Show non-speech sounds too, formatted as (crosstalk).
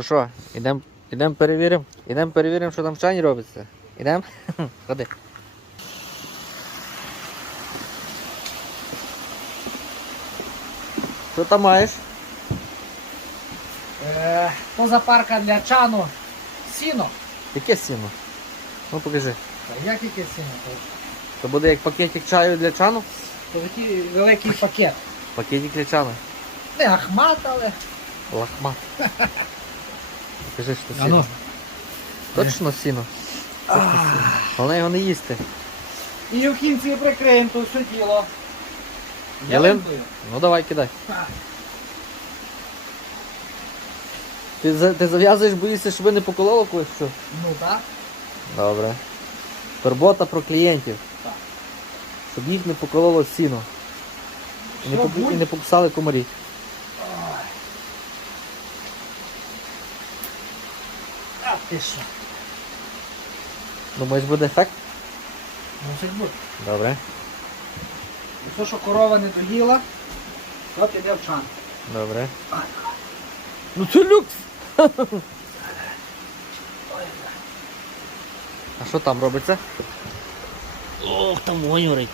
Ну що, ідемо ідем перевіримо? Ідемо перевіримо, що там в чані робиться. Ідемо? (laughs) Ходи. Що там маєш? Е, позапарка для чану. Сіно. Яке сіно? Ну покажи. Та Як яке сіно? То, То буде як пакетик чаю для чану? то такий великий пакет. Пакетик для чану. Не ахмат, але. Лахмат. (laughs) Покажи, що сіно. Точно сіно. Точно сіно. Головне його не їсти. І в кінці прикриємо то все тіло. Ялин? Ялинкою. Ну давай кидай. Ти, за- ти зав'язуєш, боїшся, щоб не покололо когось що? Ну так. Добре. Турбота про клієнтів. Так. Щоб їх не покололо сіно. І не, Що пок- і будь? не покусали комарі. А ти що? Думаєш, буде ефект? Мусить бути. Добре. Все, що корова не доїла, то піде в чан. Добре. Ну це люкс! А що там робиться? Ох, там горить.